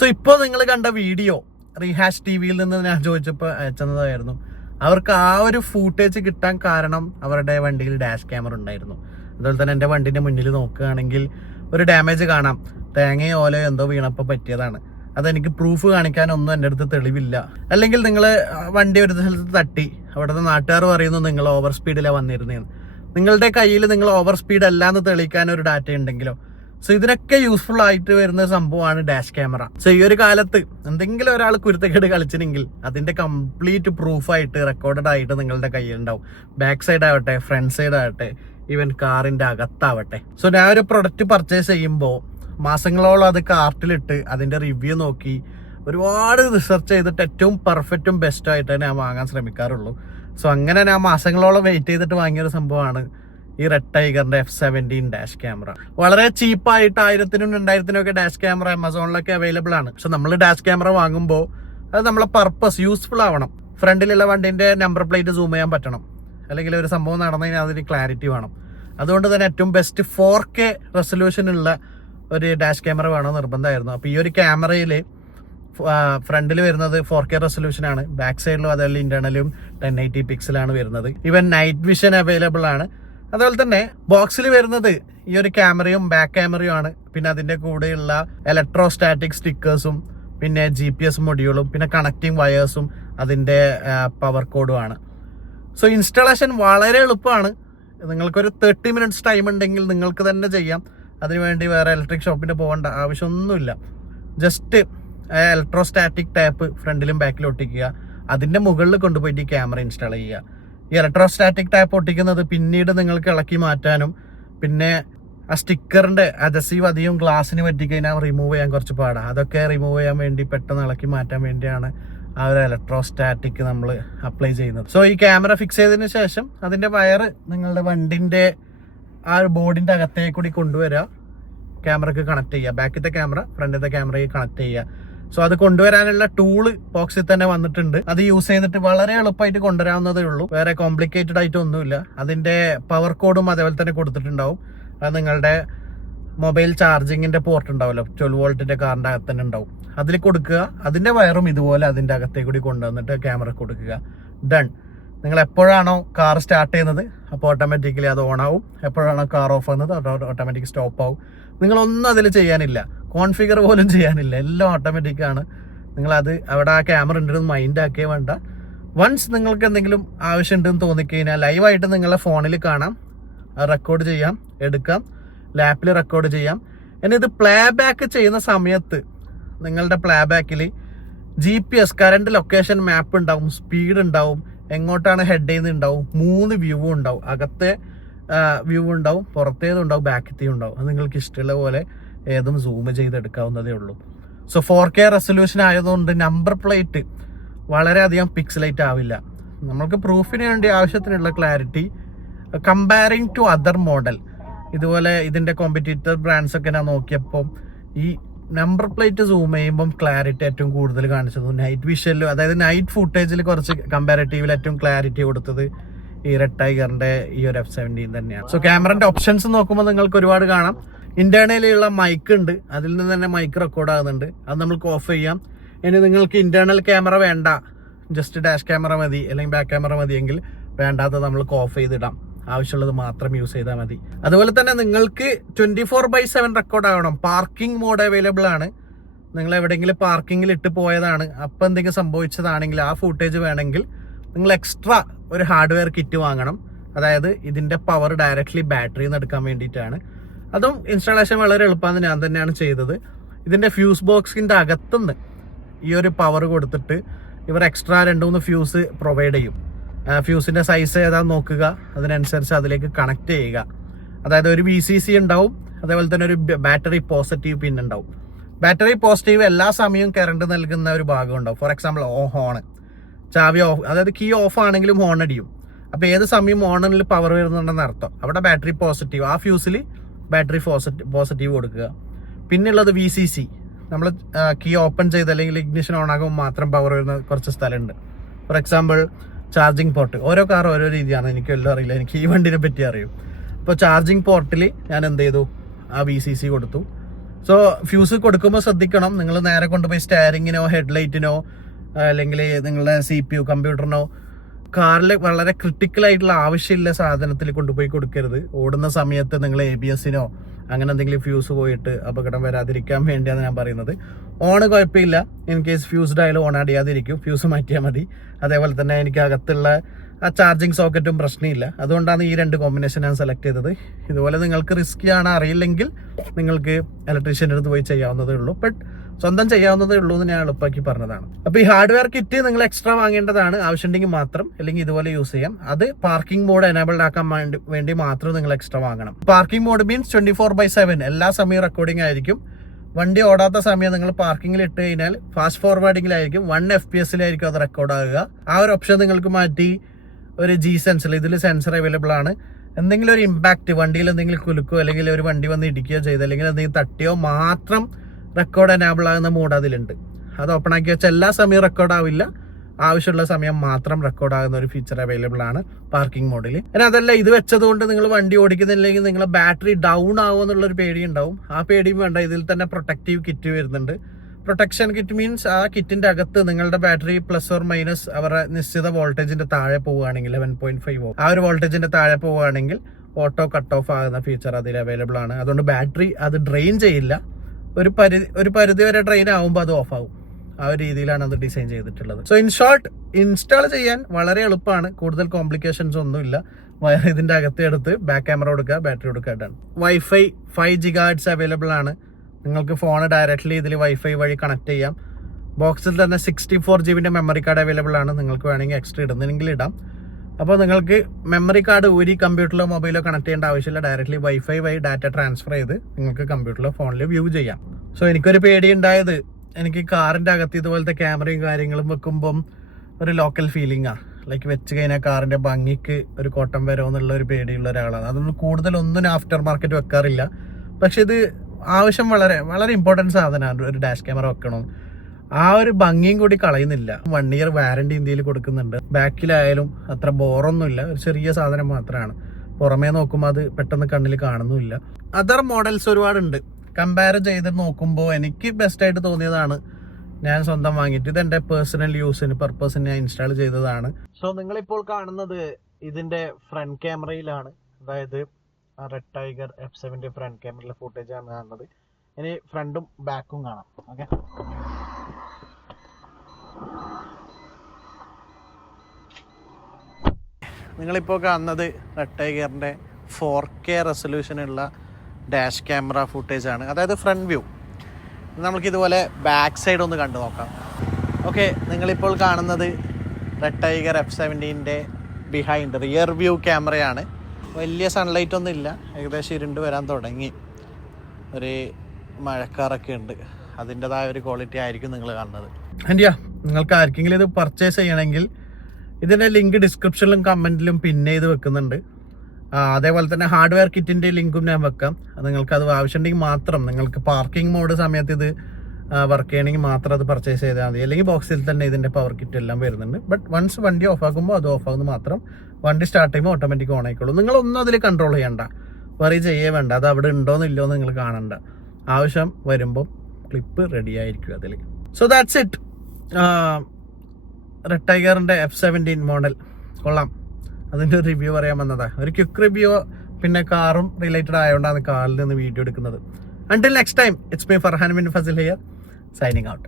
So ഇപ്പോൾ നിങ്ങൾ കണ്ട വീഡിയോ റീഹാഷ് ടിവിയിൽ നിന്ന് ഞാൻ ചോദിച്ചപ്പോൾ അയച്ചതായിരുന്നു. അവർക്ക് ആ ഒരു ഫൂട്ടേജ് കിട്ടാൻ കാരണം അവരുടെ വണ്ടിയിൽ ഡാഷ് ക്യാമറ ഉണ്ടായിരുന്നു. അതുപോലെ തന്നെ എൻ്റെ വണ്ടിൻ്റെ മുന്നിൽ നോക്കുകയാണെങ്കിൽ ഒരു ഡാമേജ് കാണാം, തേങ്ങയോ ഓലയോ എന്തോ വീണപ്പോൾ പറ്റിയതാണ്. അതെനിക്ക് പ്രൂഫ് കാണിക്കാനൊന്നും എൻ്റെ അടുത്ത് തെളിവില്ല. അല്ലെങ്കിൽ നിങ്ങൾ വണ്ടി ഒരു സ്ഥലത്ത് തട്ടി, അവിടുത്തെ നാട്ടുകാർ പറയുന്നു നിങ്ങൾ ഓവർ സ്പീഡിലാണ് വന്നിരുന്നതെന്ന്. നിങ്ങളുടെ കയ്യിൽ നിങ്ങൾ ഓവർ സ്പീഡ് അല്ല എന്ന് തെളിയിക്കാൻ ഒരു ഡാറ്റ ഉണ്ടെങ്കിലോ. സോ ഇതിനൊക്കെ യൂസ്ഫുൾ ആയിട്ട് വരുന്ന സംഭവമാണ് ഡാഷ് ക്യാമറ. സോ ഈ ഒരു കാലത്ത് എന്തെങ്കിലും ഒരാൾ കുരുത്തക്കേട് കളിച്ചിട്ടുണ്ടെങ്കിൽ അതിന്റെ കംപ്ലീറ്റ് പ്രൂഫായിട്ട് റെക്കോർഡഡ് ആയിട്ട് നിങ്ങളുടെ കയ്യിലുണ്ടാവും. ബാക്ക് സൈഡ് ആവട്ടെ, ഫ്രണ്ട് സൈഡ് ആവട്ടെ, ഈവൻ കാറിന്റെ അകത്താവട്ടെ. സോ ഞാൻ ഒരു പ്രൊഡക്റ്റ് പർച്ചേസ് ചെയ്യുമ്പോൾ മാസങ്ങളോളം അത് കാർട്ടിലിട്ട് അതിന്റെ റിവ്യൂ നോക്കി ഒരുപാട് റിസർച്ച് ചെയ്തിട്ട് ഏറ്റവും പെർഫെക്റ്റും ബെസ്റ്റും ആയിട്ട് ഞാൻ വാങ്ങാൻ ശ്രമിക്കാറുള്ളൂ. സോ അങ്ങനെ ഞാൻ മാസങ്ങളോളം വെയിറ്റ് ചെയ്തിട്ട് വാങ്ങിയൊരു സംഭവമാണ് ഈ റെഡ് ടൈഗറിന്റെ F17 ഡാഷ് ക്യാമറ. വളരെ ചീപ്പായിട്ട് 1000-നും 2000-നും ഒക്കെ ഡാഷ് ക്യാമറ ആമസോണിലൊക്കെ അവൈലബിൾ ആണ്. പക്ഷെ നമ്മൾ ഡാഷ് ക്യാമറ വാങ്ങുമ്പോൾ അത് നമ്മളെ പർപ്പസ് യൂസ്ഫുൾ ആവണം. ഫ്രണ്ടിലുള്ള വണ്ടിന്റെ നമ്പർ പ്ലേറ്റ് സൂം ചെയ്യാൻ പറ്റണം, അല്ലെങ്കിൽ ഒരു സംഭവം നടന്നു കഴിഞ്ഞാൽ അതിന് ക്ലാരിറ്റി വേണം. അതുകൊണ്ട് തന്നെ ഏറ്റവും ബെസ്റ്റ് 4K റെസൊല്യൂഷൻ ഉള്ള ഒരു ഡാഷ് ക്യാമറ വേണോ നിർബന്ധമായിരുന്നു. അപ്പോൾ ഈ ഒരു ക്യാമറയിൽ ഫ്രണ്ടിൽ വരുന്നത് 4K റെസൊല്യൂഷൻ ആണ്, ബാക്ക് സൈഡിലും അതല്ല ഇന്റേണലും 1080 പിക്സലാണ് വരുന്നത്. ഈവൻ നൈറ്റ് വിഷൻ അവൈലബിൾ ആണ്. അതുപോലെ തന്നെ ബോക്സിൽ വരുന്നത് ഈ ഒരു ക്യാമറയും ബാക്ക് ക്യാമറയും ആണ്. പിന്നെ അതിന്റെ കൂടെയുള്ള ഇലക്ട്രോസ്റ്റാറ്റിക് സ്റ്റിക്കേഴ്സും പിന്നെ GPS മൊഡ്യൂളും പിന്നെ കണക്റ്റിംഗ് വയേഴ്സും അതിന്റെ പവർ കോഡും ആണ്. സോ ഇൻസ്റ്റാളേഷൻ വളരെ എളുപ്പമാണ്. നിങ്ങൾക്കൊരു 30 മിനിറ്റ്സ് ടൈം ഉണ്ടെങ്കിൽ നിങ്ങൾക്ക് തന്നെ ചെയ്യാം. അതിനുവേണ്ടി വേറെ ഇലക്ട്രിക് ഷോപ്പിന് പോകേണ്ട ആവശ്യമൊന്നുമില്ല. ജസ്റ്റ് ഇലക്ട്രോസ്റ്റാറ്റിക് ടാപ്പ് ഫ്രണ്ടിലും ബാക്കിലും ഒട്ടിക്കുക, അതിന്റെ മുകളിൽ കൊണ്ടുപോയിട്ട് ഈ ക്യാമറ ഇൻസ്റ്റാൾ ചെയ്യുക. ഈ ഇലക്ട്രോസ്റ്റാറ്റിക് ടാപ്പ് ഒട്ടിക്കുന്നത് പിന്നീട് നിങ്ങൾക്ക് ഇളക്കി മാറ്റാനും പിന്നെ ആ സ്റ്റിക്കറിന്റെ അഡസീവ് അധികം ഗ്ലാസ്സിന് പറ്റിക്കഴിഞ്ഞാൽ റിമൂവ് ചെയ്യാൻ കുറച്ച് പാടാണ്. അതൊക്കെ റിമൂവ് ചെയ്യാൻ വേണ്ടി പെട്ടെന്ന് ഇളക്കി മാറ്റാൻ വേണ്ടിയാണ് ആ ഒരു ഇലക്ട്രോസ്റ്റാറ്റിക് നമ്മൾ അപ്ലൈ ചെയ്യുന്നത്. സോ ഈ ക്യാമറ ഫിക്സ് ചെയ്തതിന് ശേഷം അതിന്റെ വയർ നിങ്ങളുടെ വണ്ടിന്റെ ആ ഒരു ബോർഡിന്റെ അകത്തേക്ക് കൂടി കൊണ്ടുവരിക, ക്യാമറക്ക് കണക്ട് ചെയ്യുക. ബാക്കിലത്തെ ക്യാമറ ഫ്രണ്ടിലത്തെ ക്യാമറയ്ക്ക് കണക്ട് ചെയ്യുക. സോ അത് കൊണ്ടുവരാനുള്ള ടൂള് ബോക്സിൽ തന്നെ വന്നിട്ടുണ്ട്. അത് യൂസ് ചെയ്തിട്ട് വളരെ എളുപ്പമായിട്ട് കൊണ്ടുവരാവുന്നതേ ഉള്ളൂ. വേറെ കോംപ്ലിക്കേറ്റഡ് ആയിട്ട് ഒന്നുമില്ല. അതിന്റെ പവർ കോഡും അതേപോലെ തന്നെ കൊടുത്തിട്ടുണ്ടാവും. അത് നിങ്ങളുടെ മൊബൈൽ ചാർജിങ്ങിന്റെ പോർട്ട് ഉണ്ടാവുമല്ലോ, 12 വോൾട്ടിന്റെ കാറിന്റെ അകത്ത് തന്നെ ഉണ്ടാവും. അതിൽ കൊടുക്കുക. അതിന്റെ വയറും ഇതുപോലെ അതിന്റെ അകത്തേക്ക് കൂടി കൊണ്ടുവന്നിട്ട് ക്യാമറ കൊടുക്കുക. ഡൺ. നിങ്ങൾ എപ്പോഴാണോ കാർ സ്റ്റാർട്ട് ചെയ്യുന്നത് അപ്പോൾ ഓട്ടോമാറ്റിക്കലി അത് ഓൺ ആവും. എപ്പോഴാണോ കാർ ഓഫ് ആകുന്നത് അത് ഓട്ടോമാറ്റിക് സ്റ്റോപ്പ് ആവും. നിങ്ങളൊന്നും അതിൽ ചെയ്യാനില്ല, കോൺഫിഗർ പോലും ചെയ്യാനില്ല, എല്ലാം ഓട്ടോമാറ്റിക് ആണ്. നിങ്ങളത് അവിടെ ആ ക്യാമറ ഉണ്ടെന്ന് മൈൻഡ് ആക്കിയേ വേണ്ട. വൺസ് നിങ്ങൾക്ക് എന്തെങ്കിലും ആവശ്യമുണ്ടെന്ന് തോന്നിക്കഴിഞ്ഞാൽ ലൈവായിട്ട് നിങ്ങളുടെ ഫോണിൽ കാണാം, റെക്കോർഡ് ചെയ്യാം, എടുക്കാം, ലാപ്പിൽ റെക്കോർഡ് ചെയ്യാം. ഇനി ഇത് പ്ലേ ബാക്ക് ചെയ്യുന്ന സമയത്ത് നിങ്ങളുടെ പ്ലേ ബാക്കിൽ GPS കറണ്ട് ലൊക്കേഷൻ മാപ്പ് ഉണ്ടാവും, സ്പീഡ് ഉണ്ടാവും, എങ്ങോട്ടാണ് ഹെഡ് ചെയ്യുന്നുണ്ടാവും, 3 വ്യൂ ഉണ്ടാവും. അകത്തെ വ്യൂ ഉണ്ടാവും, പുറത്തേതും ഉണ്ടാവും, ബാക്കത്തേയും ഉണ്ടാവും. അത് നിങ്ങൾക്ക് ഇഷ്ടമുള്ള പോലെ ഏതും സൂം ചെയ്തെടുക്കാവുന്നതേ ഉള്ളൂ. സോ 4K റെസൊല്യൂഷൻ ആയതുകൊണ്ട് നമ്പർ പ്ലേറ്റ് വളരെയധികം പിക്സലേറ്റ് ആവില്ല. നമ്മൾക്ക് പ്രൂഫിന് വേണ്ടി ആവശ്യത്തിനുള്ള clarity comparing to other model. ഇതുപോലെ ഇതിന്റെ കോമ്പറ്റീറ്റർ ബ്രാൻഡ്സ് ഒക്കെ ഞാൻ നോക്കിയപ്പോൾ ഈ നമ്പർ പ്ലേറ്റ് സൂം ചെയ്യുമ്പം ക്ലാരിറ്റി ഏറ്റവും കൂടുതൽ കാണിച്ചത് നൈറ്റ് വിഷനിൽ, അതായത് നൈറ്റ് ഫുട്ടേജിൽ കുറച്ച് കമ്പാരിറ്റീവിൽ ഏറ്റവും ക്ലാരിറ്റി കൊടുത്തത് ഈ റെഡ് ടൈഗറിന്റെ ഈ ഒരു F17 തന്നെയാണ്. സോ ക്യാമറന്റെ ഓപ്ഷൻസ് നോക്കുമ്പോൾ നിങ്ങൾക്ക് ഒരുപാട് കാണാം. ഇന്റേണലിലുള്ള മൈക്ക് ഉണ്ട്, അതിൽ നിന്ന് തന്നെ മൈക്ക് റെക്കോർഡ് ആകുന്നുണ്ട്. അത് നമുക്ക് ഓഫ് ചെയ്യാം. ഇനി നിങ്ങൾക്ക് ഇന്റേണൽ ക്യാമറ വേണ്ട, ജസ്റ്റ് ഡാഷ് ക്യാമറ മതി അല്ലെങ്കിൽ ബാക്ക് ക്യാമറ മതിയെങ്കിൽ വേണ്ടാത്തത് നമ്മൾക്ക് ഓഫ് ചെയ്തിടാം. ആവശ്യമുള്ളത് മാത്രം യൂസ് ചെയ്താൽ മതി. അതുപോലെ തന്നെ നിങ്ങൾക്ക് 24/7 റെക്കോർഡ് ആവണം. പാർക്കിംഗ് മോഡ് അവൈലബിൾ ആണ്. നിങ്ങൾ എവിടെയെങ്കിലും പാർക്കിങ്ങിൽ ഇട്ട് പോയതാണ്, അപ്പം എന്തെങ്കിലും സംഭവിച്ചതാണെങ്കിൽ ആ ഫുട്ടേജ് വേണമെങ്കിൽ നിങ്ങൾ എക്സ്ട്രാ ഒരു ഹാർഡ്വെയർ കിറ്റ് വാങ്ങണം. അതായത് ഇതിന്റെ പവർ ഡയറക്ട്ലി ബാറ്ററിയിൽ നിന്ന് എടുക്കാൻ വേണ്ടിയിട്ടാണ്. അതും ഇൻസ്റ്റാളേഷൻ വളരെ എളുപ്പമാണ്, ഞാൻ തന്നെയാണ് ചെയ്തത്. ഇതിന്റെ ഫ്യൂസ് ബോക്സിന്റെ അകത്തുനിന്ന് ഈ ഒരു പവർ കൊടുത്തിട്ട് ഇവർ എക്സ്ട്രാ 2-3 ഫ്യൂസ് പ്രൊവൈഡ് ചെയ്യും. ഫ്യൂസിന്റെ സൈസ് ഏതാന്ന് നോക്കുക, അതിനനുസരിച്ച് അതിലേക്ക് കണക്ട് ചെയ്യുക. അതായത് ഒരു VCC ഉണ്ടാവും, അതേപോലെ തന്നെ ഒരു ബാറ്ററി പോസിറ്റീവ് പിൻ ഉണ്ടാവും. ബാറ്ററി പോസിറ്റീവ് എല്ലാ സമയവും കറണ്ട് നൽകുന്ന ഒരു ഭാഗം ഉണ്ടാവും. ഫോർ എക്സാമ്പിൾ ഹോണ്, ചാവി ഓഫ്, അതായത് കീ ഓഫ് ആണെങ്കിലും ഹോൺ അടിയും. അപ്പൊ ഏത് സമയം ഹോണിൽ പവർ വരുന്നുണ്ടെന്ന് അർത്ഥം. അവിടെ ബാറ്ററി പോസിറ്റീവ്, ആ ഫ്യൂസിൽ ബാറ്ററി പോസിറ്റീവ് കൊടുക്കുക. പിന്നുള്ളത് VCC, നമ്മൾ കീ ഓപ്പൺ ചെയ്ത് അല്ലെങ്കിൽ ഇഗ്നിഷൻ ഓൺ ആകുമ്പോൾ മാത്രം പവർ വരുന്ന കുറച്ച് സ്ഥലമുണ്ട്. ഫോർ എക്സാമ്പിൾ ചാർജിങ് പോർട്ട്, ഓരോ കാർ ഓരോ രീതിയാണ്, എനിക്ക് എല്ലാം അറിയില്ല, എനിക്ക് ഈ വണ്ടിനെ പറ്റി അറിയും. അപ്പോൾ ചാർജിങ് പോർട്ടിൽ ഞാൻ എന്ത് ചെയ്തു, ആ VCC കൊടുത്തു. സോ ഫ്യൂസ് കൊടുക്കുമ്പോൾ ശ്രദ്ധിക്കണം, നിങ്ങൾ നേരെ കൊണ്ടുപോയി സ്റ്റെയറിങ്ങിനോ ഹെഡ്ലൈറ്റിനോ അല്ലെങ്കിൽ നിങ്ങളുടെ CPU കമ്പ്യൂട്ടറിനോ കാറിൽ വളരെ ക്രിട്ടിക്കൽ ആയിട്ടുള്ള ആവശ്യമില്ല സാധനത്തിൽ കൊണ്ടുപോയി കൊടുക്കരുത്. ഓടുന്ന സമയത്ത് നിങ്ങൾ ABSനോ അങ്ങനെ എന്തെങ്കിലും ഫ്യൂസ് പോയിട്ട് അപകടം വരാതിരിക്കാൻ വേണ്ടിയാണ് ഞാൻ പറയുന്നത്. ഓണ് കുഴപ്പമില്ല, ഇൻ കേസ് ഫ്യൂസ്ഡ് ആയാലും ഓൺ അടിയാതിരിക്കും, ഫ്യൂസ് മാറ്റിയാൽ മതി. അതേപോലെ തന്നെ എനിക്ക് അകത്തുള്ള ആ ചാർജിങ് സോക്കറ്റും പ്രശ്നമില്ല. അതുകൊണ്ടാണ് ഈ 2 കോമ്പിനേഷൻ ഞാൻ സെലക്ട് ചെയ്തത്. ഇതുപോലെ നിങ്ങൾക്ക് റിസ്കി ആണ് അറിയില്ലെങ്കിൽ നിങ്ങൾക്ക് ഇലക്ട്രീഷ്യൻ്റെ അടുത്ത് പോയി ചെയ്യാവുന്നതേ ഉള്ളൂ. ബട്ട് സ്വന്തം ചെയ്യാവുന്നതേ ഉള്ളൂ എന്ന് ഞാൻ എളുപ്പമാക്കി പറഞ്ഞതാണ്. അപ്പോൾ ഈ ഹാർഡ്വെയർ കിറ്റ് നിങ്ങൾ എക്സ്ട്രാ വാങ്ങേണ്ടതാണ്, ആവശ്യമുണ്ടെങ്കിൽ മാത്രം. അല്ലെങ്കിൽ ഇതുപോലെ യൂസ് ചെയ്യാം. അത് പാർക്കിംഗ് മോഡ് എനേബിൾഡ് ആക്കാൻ വേണ്ടി മാത്രം നിങ്ങൾ എക്സ്ട്രാ വാങ്ങണം. പാർക്കിംഗ് മോഡ് മീൻസ് 24/7 എല്ലാ സമയവും റെക്കോർഡിംഗ് ആയിരിക്കും. വണ്ടി ഓടാത്ത സമയം നിങ്ങൾ പാർക്കിങ്ങിൽ ഇട്ട് കഴിഞ്ഞാൽ ഫാസ്റ്റ് ഫോർവേഡിങ്ങിലായിരിക്കും 1 FPS അത് റെക്കോർഡ് ആകുക. ആ ഒരു ഓപ്ഷൻ നിങ്ങൾക്ക് മാറ്റി ഒരു G സെൻസർ, ഇതിൽ സെൻസർ അവൈലബിൾ ആണ്. എന്തെങ്കിലും ഒരു ഇമ്പാക്ട് വണ്ടിയിൽ എന്തെങ്കിലും കുലുക്കോ അല്ലെങ്കിൽ ഒരു വണ്ടി വന്ന് ഇടിക്കുകയോ ചെയ്ത് അല്ലെങ്കിൽ എന്തെങ്കിലും തട്ടിയോ മാത്രം റെക്കോർഡ് എനാബിൾ ആകുന്ന മോഡ് അതിലുണ്ട്. അത് ഓപ്പൺ ആക്കി വെച്ചാൽ എല്ലാ സമയവും റെക്കോർഡ് ആവില്ല, ആവശ്യമുള്ള സമയം മാത്രം റെക്കോർഡ് ആകുന്ന ഒരു ഫീച്ചർ അവൈലബിൾ ആണ് പാർക്കിംഗ് മോഡിൽ. പിന്നെ അതല്ല, ഇത് വെച്ചതുകൊണ്ട് നിങ്ങൾ വണ്ടി ഓടിക്കുന്നില്ലെങ്കിൽ നിങ്ങളെ ബാറ്ററി ഡൗൺ ആവുമെന്നുള്ളൊരു പേടി ഉണ്ടാവും. ആ പേടിയും വേണ്ട, ഇതിൽ തന്നെ പ്രൊട്ടക്റ്റീവ് കിറ്റ് വരുന്നുണ്ട്. പ്രൊട്ടക്ഷൻ കിറ്റ് മീൻസ് ആ കിറ്റിന്റെ അകത്ത് നിങ്ങളുടെ ബാറ്ററി പ്ലസ് ഓർ മൈനസ് അവരുടെ നിശ്ചിത വോൾട്ടേജിന്റെ താഴെ പോവുകയാണെങ്കിൽ 11.5 ആ ഒരു വോൾട്ടേജിന്റെ താഴെ പോവുകയാണെങ്കിൽ ഓട്ടോ കട്ട് ഓഫ് ആകുന്ന ഫീച്ചർ അതിൽ അവൈലബിൾ ആണ്. അതുകൊണ്ട് ബാറ്ററി അത് ഡ്രെയിൻ ചെയ്യില്ല, ഒരു പരിധി വരെ ഡ്രെയിൻ ആകുമ്പോൾ അത് ഓഫ് ആകും. ആ ഒരു രീതിയിലാണ് അത് ഡിസൈൻ ചെയ്തിട്ടുള്ളത്. സോ ഇൻ ഷോർട്ട്, ഇൻസ്റ്റാൾ ചെയ്യാൻ വളരെ എളുപ്പമാണ്, കൂടുതൽ കോംപ്ലിക്കേഷൻസ് ഒന്നുമില്ല. ഇതിന്റെ അകത്ത് എടുത്ത് ബാക്ക് ക്യാമറ കൊടുക്കുക, ബാറ്ററി കൊടുക്കുക, ഡൺ. വൈഫൈ 5 GHz അവൈലബിൾ ആണ്. നിങ്ങൾക്ക് ഫോൺ ഡയറക്റ്റ്ലി ഇതിൽ വൈഫൈ വഴി കണക്ട് ചെയ്യാം. ബോക്സിൽ തന്നെ 64 GB മെമ്മറി കാർഡ് അവൈലബിൾ ആണ്. നിങ്ങൾക്ക് വേണമെങ്കിൽ എക്സ്ട്രാ ഇടുന്നെങ്കിൽ ഇടാം. അപ്പോൾ നിങ്ങൾക്ക് മെമ്മറി കാർഡ് ഊരി കമ്പ്യൂട്ടറിലോ മൊബൈലോ കണക്ട് ചെയ്യേണ്ട ആവശ്യമില്ല. ഡയറക്റ്റ്ലി വൈഫൈ വഴി ഡാറ്റ ട്രാൻസ്ഫർ ചെയ്ത് നിങ്ങൾക്ക് കമ്പ്യൂട്ടറിലോ ഫോണിലോ വ്യൂ ചെയ്യാം. സോ എനിക്കൊരു പേടി ഉണ്ടായത്, എനിക്ക് കാറിൻ്റെ അകത്ത് ഇതുപോലത്തെ ക്യാമറയും കാര്യങ്ങളും വെക്കുമ്പം ഒരു ലോക്കൽ ഫീലിംഗാണ്. ലൈക്ക് വെച്ച് കഴിഞ്ഞാൽ കാറിൻ്റെ ഭംഗിക്ക് ഒരു കോട്ടം വരുമോ എന്നുള്ള ഒരു പേടിയുള്ള ഒരാളാണ്. അതുകൊണ്ട് കൂടുതലൊന്നും ആഫ്റ്റർ മാർക്കറ്റ് വെക്കാറില്ല. പക്ഷെ ഇത് ആവശ്യം വളരെ വളരെ ഇമ്പോർട്ടൻറ്റ് സാധനമാണ്. ഒരു ഡാഷ് ക്യാമറ വെക്കണം, ആ ഒരു ഭംഗിയും കൂടി കളയുന്നില്ല. 1 year വാറണ്ടി ഇന്ത്യയിൽ കൊടുക്കുന്നുണ്ട്. ബാക്കിലായാലും അത്ര ബോറൊന്നുമില്ല, ഒരു ചെറിയ സാധനം മാത്രമാണ്. പുറമേ നോക്കുമ്പോൾ അത് പെട്ടെന്ന് കണ്ണിൽ കാണുന്നുമില്ല. അതർ മോഡൽസ് ഒരുപാടുണ്ട്. കമ്പയർ ചെയ്ത് നോക്കുമ്പോൾ എനിക്ക് ബെസ്റ്റായിട്ട് തോന്നിയതാണ് ഞാൻ സ്വന്തം വാങ്ങിയിട്ട്. ഇത് എൻ്റെ പേഴ്സണൽ പർപ്പസിന് ഞാൻ ഇൻസ്റ്റാൾ ചെയ്തതാണ്. സോ നിങ്ങളിപ്പോൾ കാണുന്നത് ഇതിൻ്റെ ഫ്രണ്ട് ക്യാമറയിലാണ്. അതായത് റെഡ് ടൈഗർ F70 ഫ്രണ്ട് ക്യാമറയിലെ ഫുട്ടേജ് ആണ് കാണുന്നത്. ഇനി ഫ്രണ്ടും ബാക്കും കാണാം. ഓക്കെ, നിങ്ങളിപ്പോൾ കാണുന്നത് റെഡ് ടൈഗറിൻ്റെ 4K റെസൊല്യൂഷനുള്ള ഡാഷ് ക്യാമറ ഫുട്ടേജ് ആണ്. അതായത് ഫ്രണ്ട് വ്യൂ. നമുക്കിതുപോലെ ബാക്ക് സൈഡ് ഒന്ന് കണ്ടു നോക്കാം. ഓക്കെ, നിങ്ങളിപ്പോൾ കാണുന്നത് red tiger F70 behind rear view ക്യാമറയാണ്. വലിയ സൺലൈറ്റ് ഒന്നും ഇല്ല, ഏകദേശം ഇരുണ്ട് വരാൻ തുടങ്ങി, ഒരു മഴക്കാറൊക്കെ ഉണ്ട്. അതിൻ്റെതായ ഒരു ക്വാളിറ്റി ആയിരിക്കും നിങ്ങൾ കാണുന്നത്. ആൻഡിയാ, നിങ്ങൾക്ക് ആർക്കെങ്കിലും ഇത് പർച്ചേസ് ചെയ്യണമെങ്കിൽ ഇതിൻ്റെ ലിങ്ക് ഡിസ്ക്രിപ്ഷനിലും കമൻറ്റിലും പിന്നെ ഇത് വെക്കുന്നുണ്ട്. അതേപോലെ തന്നെ ഹാർഡ്വെയർ കിറ്റിൻ്റെ ലിങ്കും ഞാൻ വെക്കാം. നിങ്ങൾക്ക് അത് ആവശ്യമുണ്ടെങ്കിൽ മാത്രം, നിങ്ങൾക്ക് പാർക്കിംഗ് മോഡ് സമയത്ത് ഇത് വർക്ക് ചെയ്യണമെങ്കിൽ മാത്രം അത് പർച്ചേസ് ചെയ്താൽ മതി. അല്ലെങ്കിൽ ബോക്സിൽ തന്നെ ഇതിൻ്റെ പവർ കിറ്റ് എല്ലാം വരുന്നുണ്ട്. ബട്ട് വൺസ് വണ്ടി ഓഫ് ആക്കുമ്പോൾ അത് ഓഫ് ആകുന്നത് മാത്രം. വണ്ടി സ്റ്റാർട്ട് ചെയ്യുമ്പോൾ ഓട്ടോമാറ്റിക് ഓൺ ആയിക്കോളൂ. നിങ്ങളൊന്നും അതിൽ കൺട്രോൾ ചെയ്യണ്ട, വറി ചെയ്യേ വേണ്ട. അത് അവിടെ ഉണ്ടോയെന്ന് ഇല്ലോന്ന് നിങ്ങൾ കാണണ്ട. ആവശ്യം വരുമ്പോൾ ക്ലിപ്പ് റെഡി ആയിരിക്കും അതിൽ. So that's it. റെഡ് ടൈഗറിൻ്റെ F70 മോഡൽ കൊള്ളാം. അതിൻ്റെ ഒരു റിവ്യൂ പറയാൻ വന്നതാണ്, ഒരു ക്വിക്ക് റിവ്യൂ. പിന്നെ കാറും റിലേറ്റഡ് ആയതുകൊണ്ടാണ് കാറിൽ നിന്ന് വീഡിയോ എടുക്കുന്നത്. Until next time, it's me Farhan bin Fazil here, signing out.